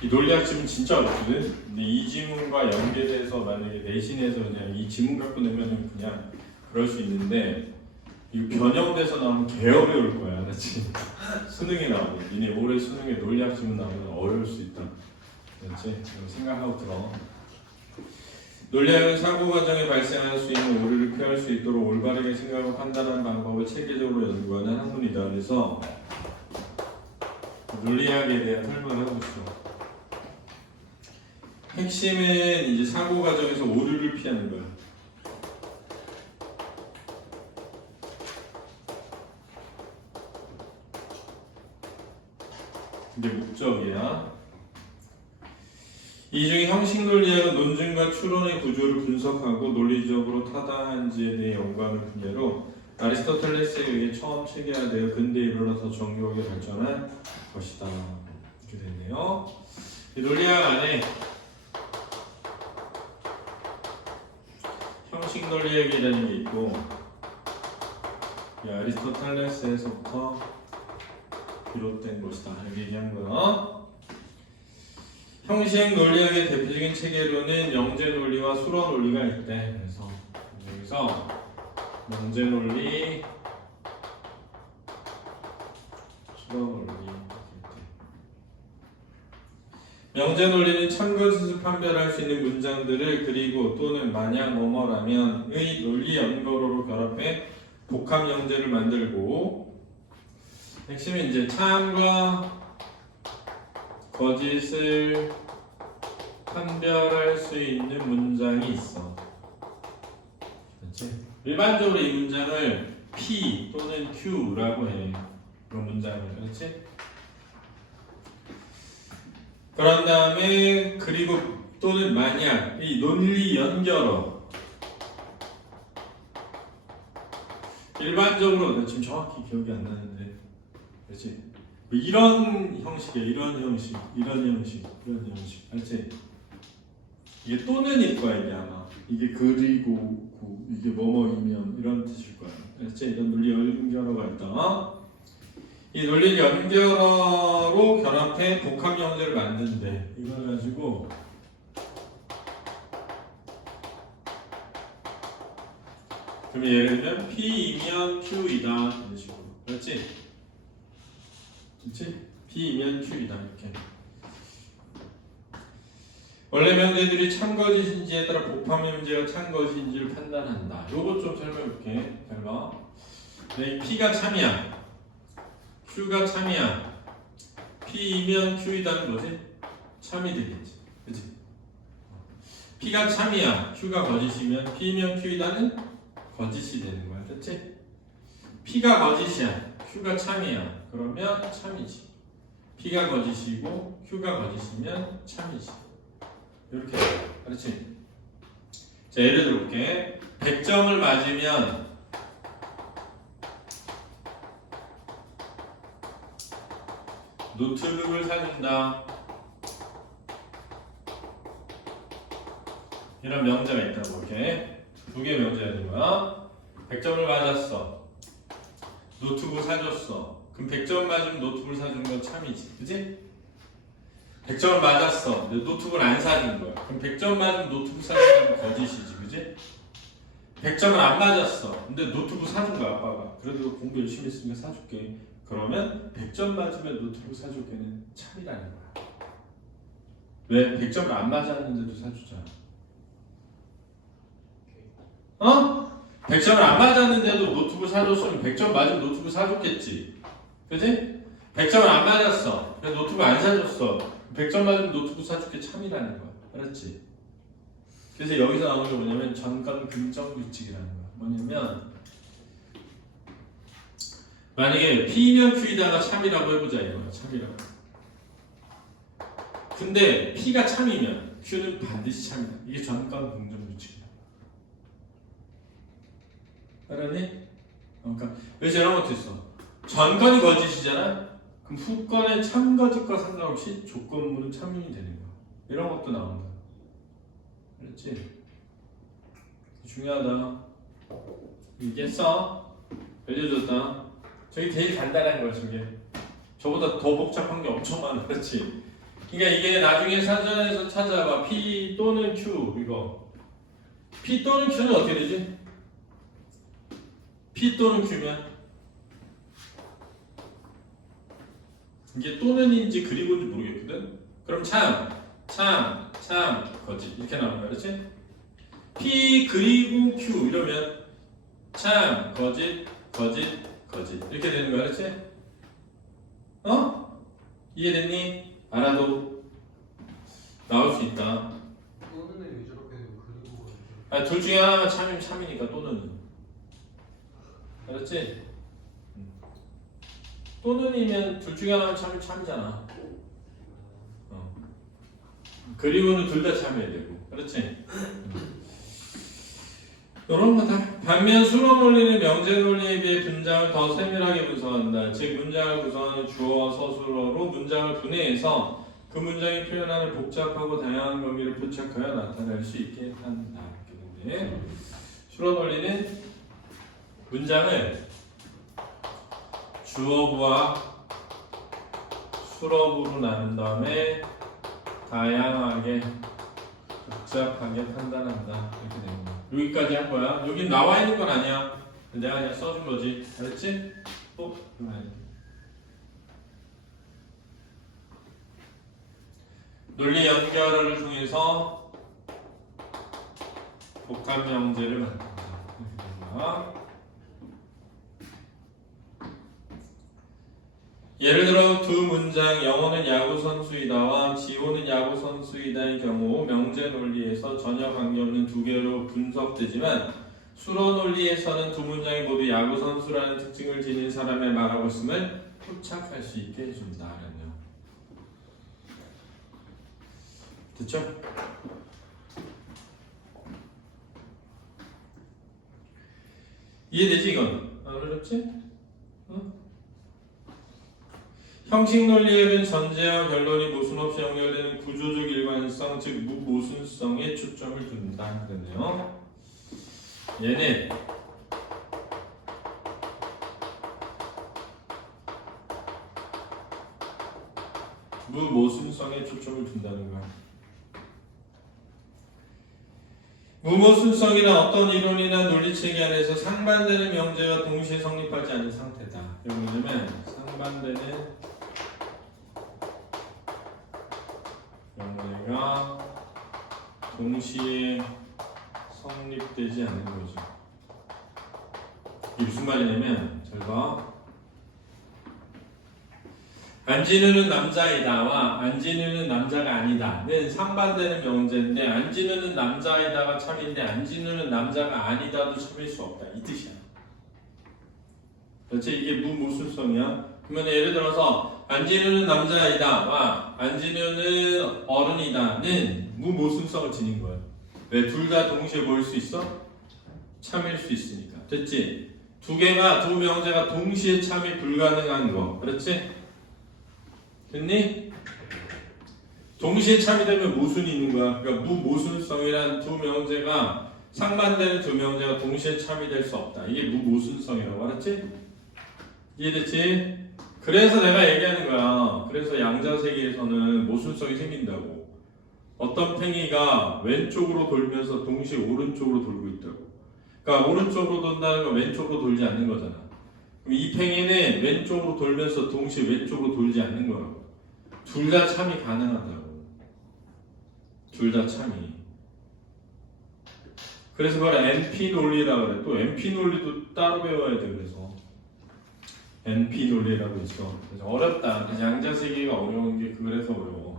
이 논리학 지문 진짜 어렵거든. 근데 이 지문과 연계돼서 만약에 내신에서 그냥 이 지문 갖고 내면 그냥 그럴 수 있는데 이거 변형돼서 나오면 개 어려울 거야, 그렇지? 수능에 나오고 니네 올해 수능에 논리학 지문 나오면 어려울 수 있다, 그렇지? 이거 생각하고 들어. 논리학은 사고 과정에 발생할 수 있는 오류를 피할 수 있도록 올바르게 생각하고 판단하는 방법을 체계적으로 연구하는 학문이다. 그래서 논리학에 대한 설명을 해보시죠. 핵심은 이제 사고 과정에서 오류를 피하는 거야. 이게 목적이야. 이 중에 형식 논리학은 논증과 추론의 구조를 분석하고 논리적으로 타당한지에 대해 연구하는 분야로 아리스토텔레스에 의해 처음 체계화되어 근대에 이르러서 정교하게 발전한 것이다. 이렇게 되네요. 이 논리학 안에 형식 논리학이라는 게 있고, 이 아리스토텔레스에서부터 비롯된 것이다. 이렇게 얘기한 거야. 형식 논리학의 대표적인 체계로는 영재 논리와 수로 논리가 있대. 그래서 여기서 영재 논리, 수로 논리 이렇게 있대. 영재 논리는 참거짓을 판별할 수 있는 문장들을 그리고 또는 만약 뭐뭐라면의 논리 연거로로 결합해 복합 영재를 만들고, 핵심은 이제 참과 거짓을 판별할 수 있는 문장이 있어. 그렇지? 일반적으로 이 문장을 P 또는 Q라고 해. 그런 문장을. 그렇지? 그런 다음에 그리고 또는 만약 이 논리 연결어. 일반적으로 나 지금 정확히 기억이 안 나는데, 그렇지? 이런 형식이야. 이런 형식, 이런 형식, 이런 형식. 알지? 이게 또는일 거야. 이게 아마 이게 그리고 이게 뭐뭐이면 이런 뜻일 거야. 알지? 이런 논리 연결어가 있다. 이 논리 연결어로 결합해 복합 영재를 만든대. 이걸 가지고 그럼 예를 들면 P이면 Q이다 이런 식으로. 그렇지? 그렇지? P이면 Q이다 이렇게. 원래 명제들이 참거짓인지에 따라 복합 명제가 참거짓인지를 판단한다. 요것 좀 설명해볼게. 잘 봐. 네, P가 참이야. Q가 참이야. P이면 Q이다는 거지? 참이 되겠지. 그치? P가 참이야. Q가 거짓이면 P면 Q이다는 거짓이 되는 거야. 그치? P가 거짓이야. Q가 참이야. 그러면 참이지. P가 거짓이고 Q가 거짓이면 참이지. 이렇게. 그렇지? 자, 예를 들어볼게. 100점을 맞으면 노트북을 사준다. 이런 명제가 있다고 볼게. 두 개의 명제가 있는 거야. 100점을 맞았어. 노트북 사줬어. 그럼 100점 맞으면 노트북을 사주는 건 참이지. 그지? 100점을 맞았어. 근데 노트북을 안 사준 거야. 그럼 100점 맞으면 노트북 사주는 건 거짓이지. 그지? 100점을 안 맞았어. 근데 노트북 사준 거야, 아빠가. 그래도 공부 열심히 했으니까 사줄게. 그러면 100점 맞으면 노트북 사줄게는 참이라는 거야. 왜? 100점을 안 맞았는데도 사주잖아. 어? 100점을 안 맞았는데도 노트북 사줬으면 100점 맞으면 노트북 사줬겠지. 그지? 100점을 안 맞았어. 그래서 노트북 안 사줬어. 100점 맞으면 노트북 사줄게 참이라는 거야. 알았지? 그래서 여기서 나오는 게 뭐냐면 전관 긍정 규칙이라는 거야. 뭐냐면 만약에 P면 Q이다가 참이라고 해보자 이거야. 참이라고. 근데 P가 참이면 Q는 반드시 참이다. 이게 전관 긍정 규칙이야. 알았니? 그러니까 그래서 이런 것도 있어. 전건이 거짓이잖아? 그럼 후건의 참거짓과 상관없이 조건문은 참임이 되는 거야. 이런 것도 나온다. 그렇지? 중요하다. 이겠어? 알려줬다. 저게 제일 간단한 거야, 저게. 저보다 더 복잡한 게 엄청 많아, 그렇지? 그러니까 이게 나중에 사전에서 찾아봐. P 또는 Q 이거. P 또는 Q는 어떻게 되지? P 또는 Q면 이게 또는인지 그리고인지 모르겠거든. 그럼 참, 거짓 이렇게 나오는 거야, 그렇지? P 그리고 Q 이러면 참, 거짓 이렇게 되는 거야, 그렇지? 어? 이해됐니? 알아도 나올 수 있다. 또는 애 위주로 계속 그리고 아, 둘 중에 하나가 참이면 참이니까 또는. 알았지? 또는이면 둘 중에 하나가 참이면 참이잖아. 그리고는 둘 다 참여해야 되고, 그렇지? 이런 거다. 반면 수로 논리는 명제 논리에 비해 문장을 더 세밀하게 분석한다. 즉 문장을 구성하는 주어와 서술어로 문장을 분해해서 그 문장이 표현하는 복잡하고 다양한 의미를 포착하여 나타낼 수 있게 한다. 이렇게 수로 논리는 문장을 주어부와 수어부로 나눈 다음에 다양하게 복잡하게 판단한다. 이렇게 되는 거야. 여기까지 한 거야. 여기 나와 있는 건 아니야. 내가 그냥 써준 거지. 알았지? 논리 연결을 통해서 복합 명제를 만든다. 이렇게 되는 거야. 예를 들어 두 문장 영어는 야구 선수이다와 지호는 야구 선수이다의 경우 명제 논리에서 전혀 관계없는 두 개로 분석되지만 수로 논리에서는 두 문장이 모두 야구 선수라는 특징을 지닌 사람의 말하고 있음을 포착할 수 있게 해준다. 됐죠? 이해되지 이건? 안 어렵지? 응? 형식 논리에는 전제와 변론이 모순 없이 연결되는 구조적 일관성, 즉 무모순성에 초점을 둔다. 그랬네요. 얘는 무모순성에 초점을 둔다는 거야. 무모순성이란 어떤 이론이나 논리체계 안에서 상반되는 명제가 동시에 성립하지 않는 상태다. 이게 뭐냐면 상반되는 명제가 동시에 성립되지 않는 거죠. 이게 무슨 말이냐면 잘 봐. 안진우는 남자이다와 안진우는 남자가 아니다는 상반되는 명제인데 안진우는 남자이다가 참인데 안진우는 남자가 아니다도 참일 수 없다. 이 뜻이야. 그렇지? 이게 무모순성이야. 그러면 예를 들어서 안진우는 남자이다와 안진우는 어른이다는 무모순성을 지닌 거야. 왜? 둘 다 동시에 뭘 수 있어? 참일 수 있으니까. 됐지? 두 명제가 동시에 참이 불가능한 거. 그렇지? 됐니? 동시에 참이 되면 모순이 있는 거야. 그러니까 무모순성이란 두 명제가 상반되는 두 명제가 동시에 참이 될 수 없다. 이게 무모순성이라고. 알았지? 이해됐지? 그래서 내가 얘기하는 거야. 그래서 양자세계에서는 모순성이 생긴다고. 어떤 팽이가 왼쪽으로 돌면서 동시에 오른쪽으로 돌고 있다고. 그러니까 오른쪽으로 돈다는 건 왼쪽으로 돌지 않는 거잖아. 그럼 이 팽이는 왼쪽으로 돌면서 동시에 왼쪽으로 돌지 않는 거라고. 둘 다 참이 가능하다고. 둘 다 참이. 그래서 그걸 NP 논리라고 그래. 또 NP 논리도 따로 배워야 돼. 그래서 NP 논리라고 있어. 그래서 어렵다. 그래서 양자세계가 어려운 게 그래서 어려워.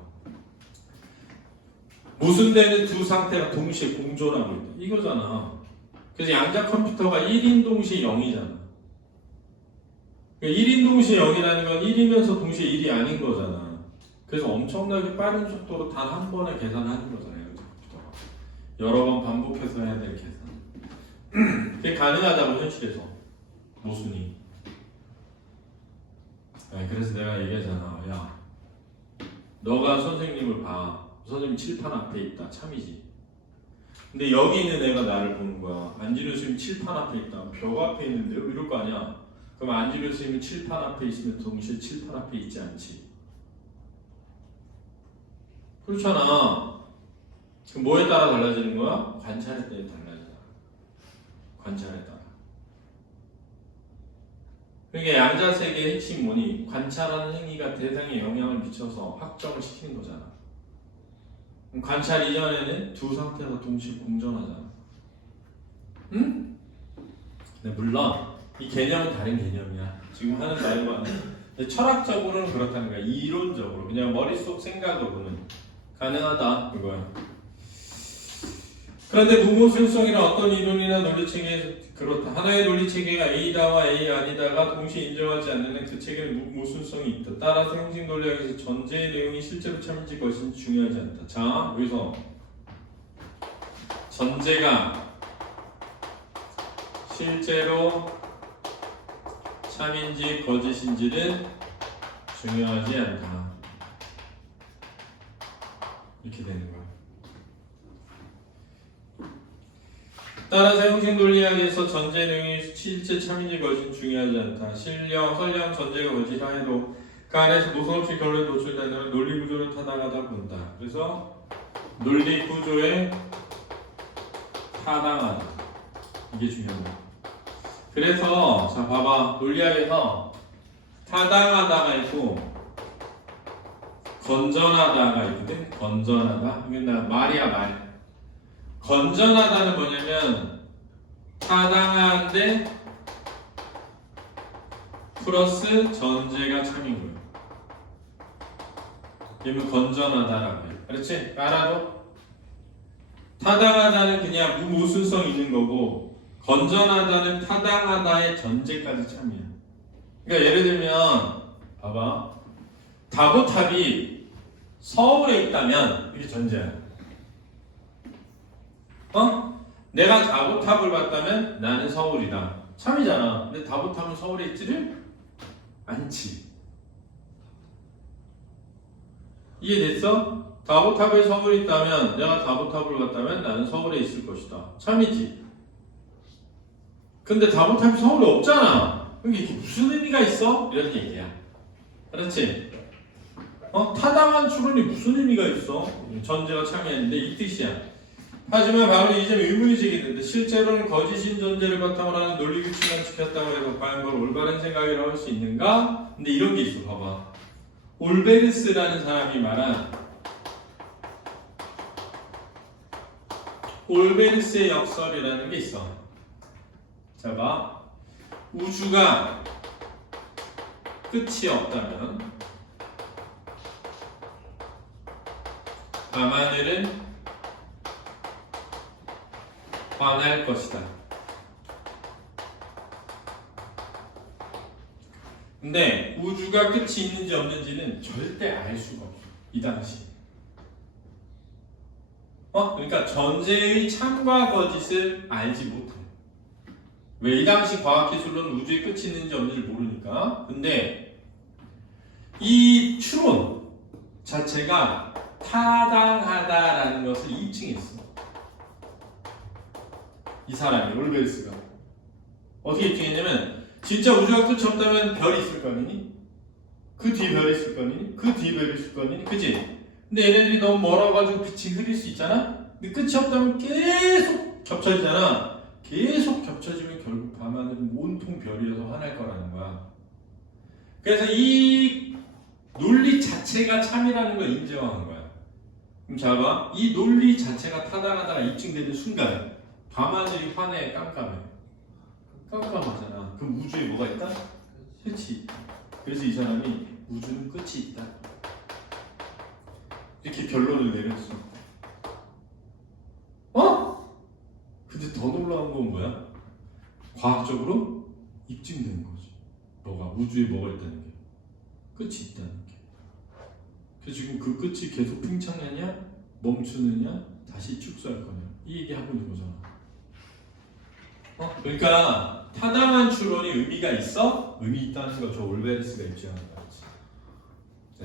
모순되는 두 상태가 동시에 공존하고 있다. 이거잖아. 그래서 양자 컴퓨터가 1인 동시에 0이잖아. 그러니까 1인 동시에 0이라는 건 1이면서 동시에 1이 아닌 거잖아. 그래서 엄청나게 빠른 속도로 단 한 번에 계산하는 거잖아요. 여러 번 반복해서 해야 될 계산. 그게 가능하다고 현실에서. 모순이. 그래서 내가 얘기하잖아. 야, 너가 선생님을 봐. 선생님 칠판 앞에 있다. 참이지. 근데 여기 있는 애가 나를 보는 거야. 안진우 선생님 칠판 앞에 있다. 벽 앞에 있는데요? 이럴 거 아니야. 그럼 안진우 선생님이 칠판 앞에 있으면 동시에 칠판 앞에 있지 않지. 그렇잖아. 그럼 뭐에 따라 달라지는 거야? 관찰에 따라 달라져. 관찰에 따라. 그러니까 양자세계의 핵심이 뭐니? 관찰하는 행위가 대상에 영향을 미쳐서 확정을 시키는 거잖아. 그럼 관찰 이전에는 두 상태가 동시에 공존하잖아. 응? 네, 물론 이 개념은 다른 개념이야. 지금 하는 말과는. 철학적으로는 그렇다는 거야. 이론적으로 그냥 머릿속 생각으로는 가능하다 이거야. 그런데 무모순성이란 어떤 이론이나 논리체계에서 그렇다. 하나의 논리체계가 A다와 A 아니다가 동시에 인정하지 않는 그 체계는 무모순성이 있다. 따라서 형식 논리학에서 전제의 내용이 실제로 참인지 것인지 중요하지 않다. 자, 여기서 전제가 실제로 참인지 거짓인지는 중요하지 않다. 이렇게 되는 거야. 따라서 형식 논리학에서 전제 내용이 실제 참인지 거짓인지 중요하지 않다. 설령 전제가 거짓이라 해도 그 안에서 노선 없이 결론에 노출되는 논리 구조를 타당하다 본다. 그래서 논리 구조에 타당하다. 이게 중요하다. 그래서 자 봐봐. 논리학에서 타당하다가 있고 건전하다가 있거든. 건전하다. 이건 나 말이야 말. 건전하다는 뭐냐면 타당한데 플러스 전제가 참인 거예요. 이러면 건전하다라고 해. 그렇지? 알아도? 타당하다는 그냥 무모순성 있는 거고 건전하다는 타당하다의 전제까지 참이야. 그러니까 예를 들면 봐봐. 다보탑이 서울에 있다면 이게 전제야. 내가 다보탑을 봤다면 나는 서울이다. 참이잖아. 근데 다보탑은 서울에 있지를 않지. 이해됐어? 다보탑에 서울에 있다면 내가 다보탑을 봤다면 나는 서울에 있을 것이다. 참이지. 근데 다보탑이 서울에 없잖아. 그럼 이게 무슨 의미가 있어? 이런 얘기야. 그렇지? 타당한 추론이 무슨 의미가 있어? 전제가 참여했는데 이 뜻이야. 하지만 바로 이 점에 의문이 제기되는데 실제로는 거짓인 전제를 바탕으로 하는 논리 규칙만 지켰다고 해서 과연 그걸 올바른 생각이라고 할 수 있는가? 근데 이런 게 있어. 봐봐. 올베르스라는 사람이 말한 올베르스의 역설이라는 게 있어. 자 봐. 우주가 끝이 없다면 밤하늘은 환할 것이다. 근데 우주가 끝이 있는지 없는지는 절대 알 수가 없어. 이 당시. 그러니까 전제의 참과 거짓을 알지 못해. 왜? 이 당시 과학기술로는 우주의 끝이 있는지 없는지 모르니까. 근데 이 추론 자체가 타당하다라는 것을 입증했어. 이 사람이 올베르스가 어떻게 입증했냐면 진짜 우주가 끝이 없다면 별이 있을 거 아니니? 그 뒤에 별이 있을 거 아니니? 그 뒤에 별이 있을 거 아니니? 그치? 근데 얘네들이 너무 멀어가지고 빛이 흐릴 수 있잖아? 근데 끝이 없다면 계속 겹쳐지잖아. 계속 겹쳐지면 결국 밤하늘은 온통 별이어서 환할 거라는 거야. 그래서 이 논리 자체가 참이라는 걸 인정하는 거야. 그럼 잘 봐. 이 논리 자체가 타당하다가 입증되는 순간 밤하늘이 환해, 깜깜해. 깜깜하잖아. 그럼 우주에 뭐가 있다? 끝이 있다. 그래서 이 사람이 우주는 끝이 있다. 이렇게 결론을 내렸어. 근데 더 놀라운 건 뭐야? 과학적으로 입증된 거지. 뭐가? 우주에 뭐가 있다는 게. 끝이 있다는 게. 그래서 지금 그 끝이 계속 팽창하냐? 멈추느냐? 다시 축소할 거냐? 이 얘기 하고 있는 거잖아. 그러니까 타당한 추론이 의미가 있어? 의미 있다는 거 저 올베르스가 입증하는 거지.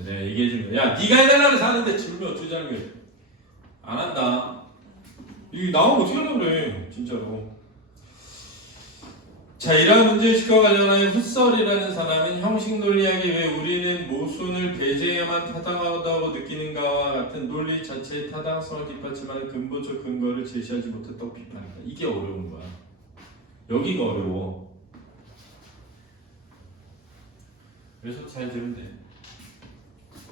내가 얘기해 준 거야. 야, 네가 해달라고 사는데 질문 어쩌자는 거야. 안 한다. 이게 나오면 어떻게 하려고 그래, 진짜로. 자, 이러한 문제의식과 관련하여 훗설이라는 사람은 형식 논리학이 왜 우리는 모순을 배제해야만 타당하다고 느끼는가와 같은 논리 자체의 타당성을 뒷받침하는 근본적 근거를 제시하지 못했다고 비판한다. 이게 어려운 거야. 여기가 어려워. 그래서 잘 들으면 돼.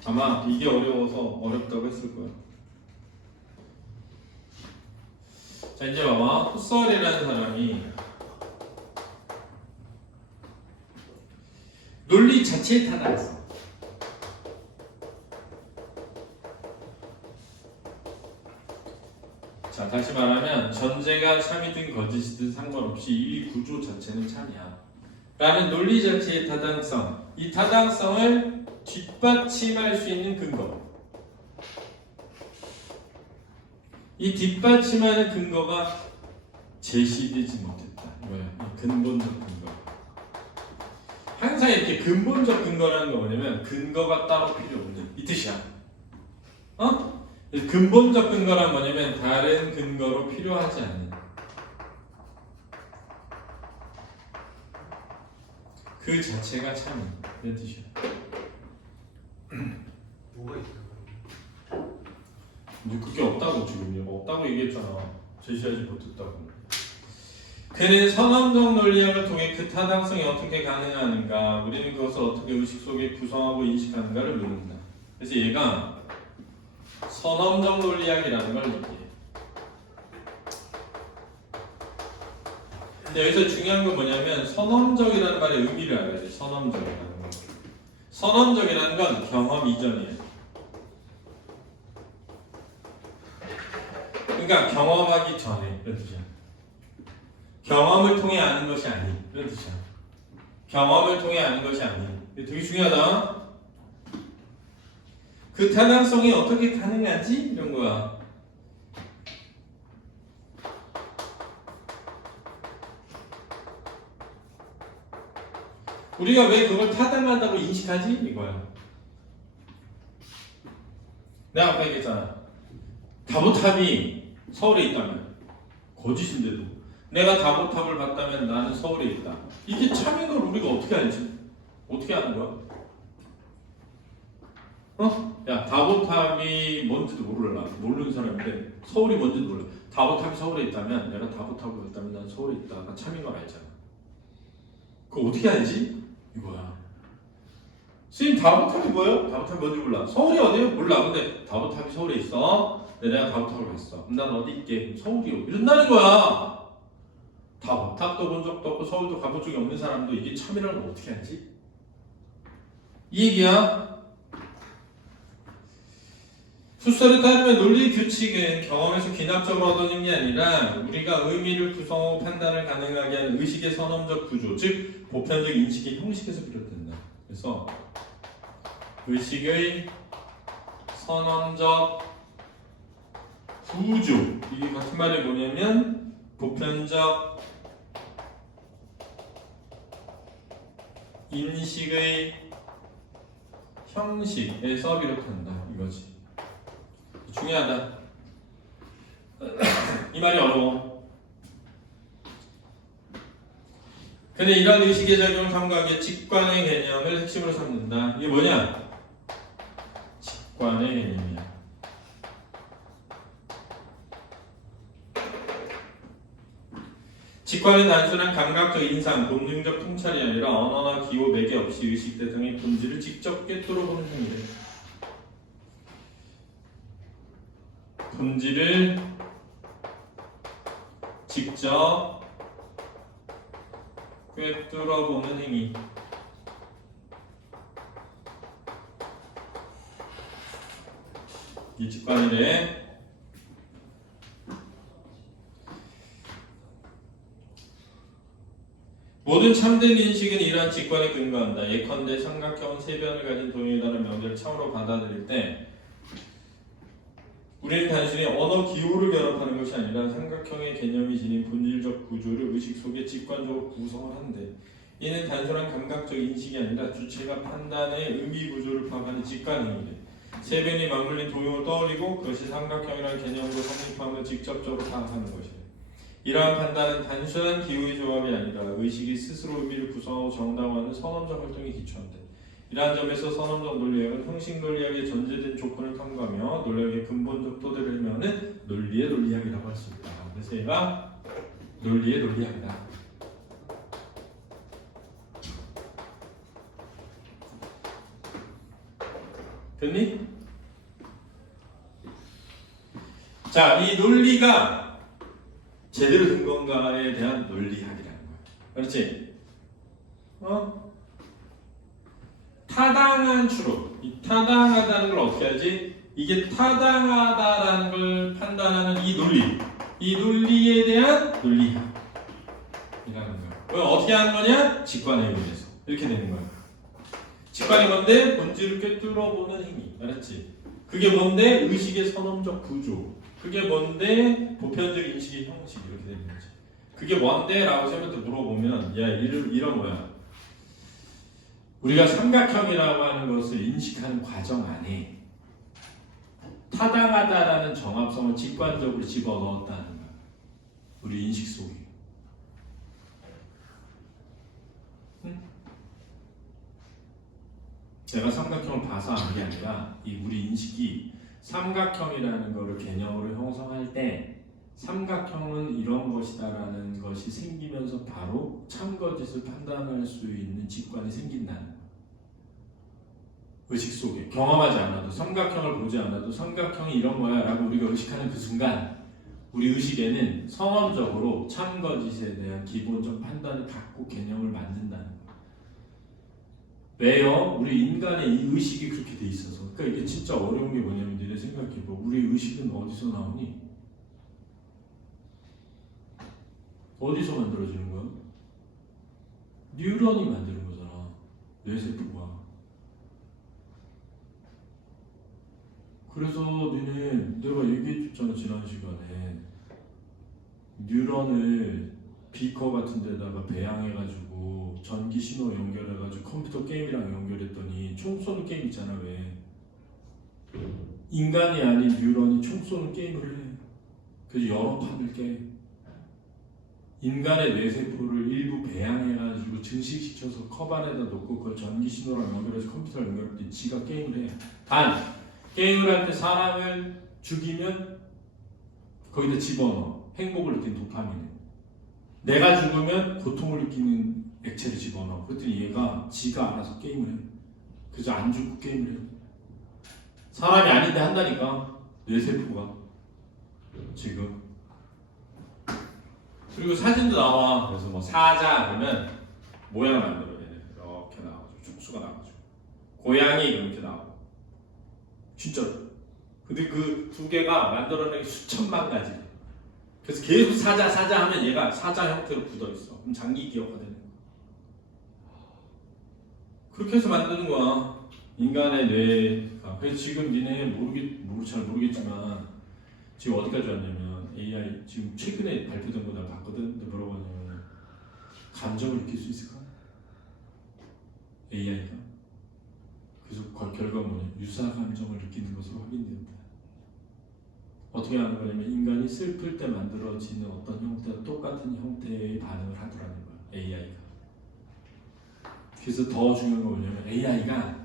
아마 이게 어려워서 어렵다고 했을 거야. 자, 이제 봐봐. 훗설이라는 사람이 논리 자체의 타당성. 자, 다시 말하면 전제가 참이든 거짓이든 상관없이 이 구조 자체는 참이야 라는 논리 자체의 타당성, 이 타당성을 뒷받침할 수 있는 근거, 이 뒷받침하는 근거가 제시되지 못했다 이거야. 이 근본적 근거. 항상 이렇게 근본적 근거라는 거 뭐냐면 근거가 따로 필요 없는 이 뜻이야. 근본적 근거란 뭐냐면 다른 근거로 필요하지 않는 그 자체가 참인 이런 뜻이야. 뭐가 있어요? 근데 그게 없다고 지금 없다고 얘기했잖아. 제시하지 못했다고. 그는 선언적 논리학을 통해 그 타당성이 어떻게 가능하는가, 우리는 그것을 어떻게 의식 속에 구성하고 인식하는가를 묻는다. 그래서 얘가 선언적 논리학이라는 걸 얘기해. 근데 여기서 중요한 건 뭐냐면 선언적이라는 말의 의미를 알아야 돼. 선언적이라는 거. 선언적이라는 건 경험 이전이에요. 그러니까 경험하기 전에 이런 뜻이야. 경험을 통해 아는 것이 아닌 이런 뜻이야. 경험을 통해 아는 것이 아닌. 되게 중요하다. 그 타당성이 어떻게 가능하지? 이런 거야. 우리가 왜 그걸 타당하다고 인식하지? 이거야. 내가 아까 얘기했잖아. 다보탑이 서울에 있다면 거짓인데도 내가 다보탑을 봤다면 나는 서울에 있다. 이게 참인 걸 우리가 어떻게 알지? 어떻게 아는 거야? 야, 다보탑이 뭔지도 몰라. 모르는 사람인데 서울이 뭔지도 몰라. 다보탑이 서울에 있다면 내가 다보탑을 봤다면 난 서울에 있다. 나 참인 걸 알잖아. 그거 어떻게 알지? 이거야. 선생님 다보탑이 뭐예요? 다보탑이 뭔지 몰라. 서울이 어디예요? 몰라. 근데 다보탑이 서울에 있어. 근데 내가 다보탑을 봤어. 난 어디 있게? 서울이요. 이런다는 거야. 다보탑도 본 적도 없고 서울도 가본 적이 없는 사람도 이게 참이라는 걸 어떻게 알지? 이 얘기야. 훗설에 따르면 논리 규칙은 경험에서 귀납적으로 얻어진 게 아니라 우리가 의미를 구성하고 판단을 가능하게 하는 의식의 선언적 구조, 즉 보편적 인식의 형식에서 비롯된다. 그래서 의식의 선언적 구조, 이게 같은 말이 뭐냐면 보편적 인식의 형식에서 비롯한다 이거지. 중요하다. 이 말이 어려워. 근데 이런 의식의 작용을 탐구하기에 직관의 개념을 핵심으로 삼는다. 이게 뭐냐? 직관의 개념이야. 직관은 단순한 감각적 인상, 본능적 통찰이 아니라 언어나 기호, 매개 없이 의식 대상의 본질을 직접 꿰뚫어 보는 행위래. 본질을 직접 꿰뚫어 보는 행위. 이 직관이래. 모든 참된 인식은 이러한 직관에 근거한다. 예컨대 삼각형은 세 변을 가진 도형이라는 명제를 참으로 받아들일 때 우리는 단순히 언어 기호를 결합하는 것이 아니라 삼각형의 개념이 지닌 본질적 구조를 의식 속에 직관적으로 구성을 한대. 이는 단순한 감각적 인식이 아니라 주체가 판단의 의미 구조를 파악하는 직관행위래. 세 변이 맞물린 도형을 떠올리고 그것이 삼각형이라는 개념으로 성립함을 직접적으로 파악하는 것이래. 이러한 판단은 단순한 기호의 조합이 아니라 의식이 스스로 의미를 구성하고 정당화하는 선언적 활동에 기초한다. 이러한 점에서 선언적 논리학은 형식 논리학의 전제된 조건을 탐구하며 논리학의 근본적 토대를 헤매는 논리의 논리학이라고 할 수 있다. 그래서 얘가 논리의 논리학이다. 됐니? 자, 이 논리가 제대로 된 건가에 대한 논리학이라는 거야. 그렇지? 타당한 추론. 이 타당하다는 걸 어떻게 하지? 이게 타당하다라는 걸 판단하는 이 논리. 이 논리에 대한 논리학이라는 거야. 그럼 어떻게 하는 거냐? 직관에 의해서. 이렇게 되는 거야. 직관이 뭔데? 본질을 꿰뚫어보는 행위. 알았지? 그게 뭔데? 의식의 선언적 구조. 그게 뭔데? 보편적 인식의 형식. 이렇게 되는 거지. 그게 뭔데? 라고 쌤한테 물어보면 야 이런 거야. 우리가 삼각형이라고 하는 것을 인식하는 과정 안에 타당하다라는 정합성을 직관적으로 집어넣었다는 거야. 우리 인식 속에. 응? 내가 삼각형을 봐서 한 게 아니라 이 우리 인식이 삼각형이라는 거를 개념으로 형성할 때 삼각형은 이런 것이다라는 것이 생기면서 바로 참거짓을 판단할 수 있는 직관이 생긴다는 거야. 의식 속에 경험하지 않아도 삼각형을 보지 않아도 삼각형이 이런 거야 라고 우리가 의식하는 그 순간 우리 의식에는 선언적으로 참거짓에 대한 기본적 판단을 갖고 개념을 만든다는 거야. 왜요? 우리 인간의 이 의식이 그렇게 돼 있어서. 그러니까 이게 진짜 어려운 게 뭐냐면 니네 생각해봐. 우리 의식은 어디서 나오니? 어디서 만들어지는 거야? 뉴런이 만드는 거잖아. 뇌세포가. 그래서 니네 내가 얘기해줬잖아 지난 시간에 뉴런을 비커 같은 데다가 배양해가지고 전기 신호 연결해가지고 컴퓨터 게임이랑 연결했더니 총 쏘는 게임 있잖아. 왜 인간이 아닌 뉴런이 총 쏘는 게임을 해. 그래서 여러 판을 깨. 인간의 뇌세포를 일부 배양해가지고 증식시켜서 컵 안에다 놓고 그걸 전기 신호랑 연결해서 컴퓨터랑 연결할 때 지가 게임을 해. 단 게임을 할 때 사람을 죽이면 거기다 집어넣어. 행복을 느끼는 도파민을. 내가 죽으면 고통을 느끼는 액체를 집어넣어. 그랬더니 얘가 지가 알아서 게임을 해. 그래서 안 죽고 게임을 해. 사람이 아닌데 한다니까. 뇌세포가 지금. 그리고 사진도 나와. 그래서 뭐 사자 그러면 모양 만들어야 돼. 이렇게 나와가지고 축수가 나와가지고 고양이 이렇게 나오고. 진짜로. 근데 그 두 개가 만들어낸 게 수천만 가지. 그래서 계속 사자 하면 얘가 사자 형태로 굳어있어. 그럼 장기 기억화 되는 거야. 그렇게 해서 만드는 거야. 인간의 뇌가. 그래서 지금 니네 잘 모르겠지만 지금 어디까지 왔냐면 AI 지금 최근에 발표된 거 내가 봤거든. 근데 뭐라고 하냐면 감정을 느낄 수 있을까? AI가. 그래서 결과가 뭐냐? 유사 감정을 느끼는 것으로 확인되었다. 어떻게 하는 거냐면 인간이 슬플 때 만들어지는 어떤 형태와 똑같은 형태의 반응을 하더라는 거야. AI가. 그래서 더 중요한 건 뭐냐면 AI가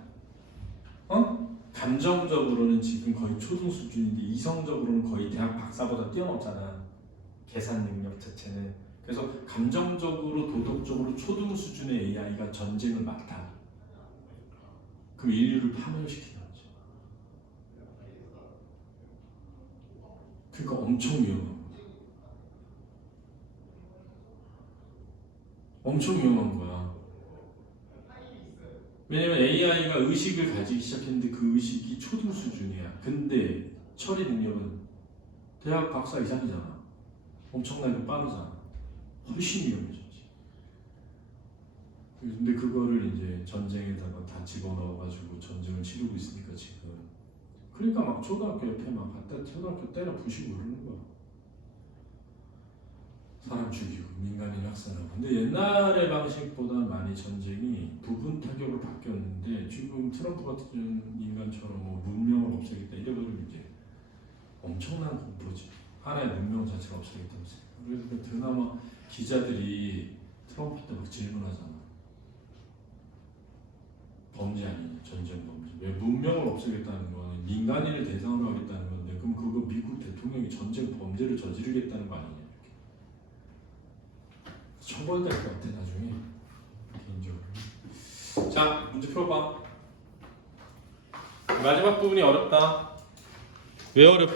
감정적으로는 지금 거의 초등 수준인데 이성적으로는 거의 대학 박사보다 뛰어넘잖아. 계산 능력 자체는. 그래서 감정적으로 도덕적으로 초등 수준의 AI가 전쟁을 맡아. 그럼 인류를 파멸시키는 거지. 그러니까 엄청 위험한 거야. 엄청 위험한 거야. 왜냐면 AI가 의식을 가지기 시작했는데 그 의식이 초등 수준이야. 근데 처리 능력은 대학 박사 이상이잖아. 엄청나게 빠르잖아. 훨씬 위험해졌지. 근데 그거를 이제 전쟁에다가 다 집어넣어가지고 전쟁을 치르고 있으니까 지금. 그러니까 막 초등학교 옆에 막 갖다 초등학교 때려 부시고 그러는 거야. 사람 죽이고 민간인 학살하고. 근데 옛날의 방식보다 많이 전쟁이 부분 타격으로 바뀌었는데 지금 트럼프 같은 인간처럼 뭐 문명을 없애겠다 이래버리면 이제 엄청난 공포지. 하나의 문명 자체가 없어지겠다면서. 그래서 그나마 기자들이 트럼프 때 막 질문하잖아. 범죄 아니냐, 전쟁 범죄. 왜 문명을 없애겠다는 거는 민간인을 대상으로 하겠다는 건데, 그럼 그거 미국 대통령이 전쟁 범죄를 저지르겠다는 거 아니냐, 이렇게. 처벌될 것 같아 나중에 개인적으로. 자, 문제 풀어봐. 마지막 부분이 어렵다. 왜 어렵지?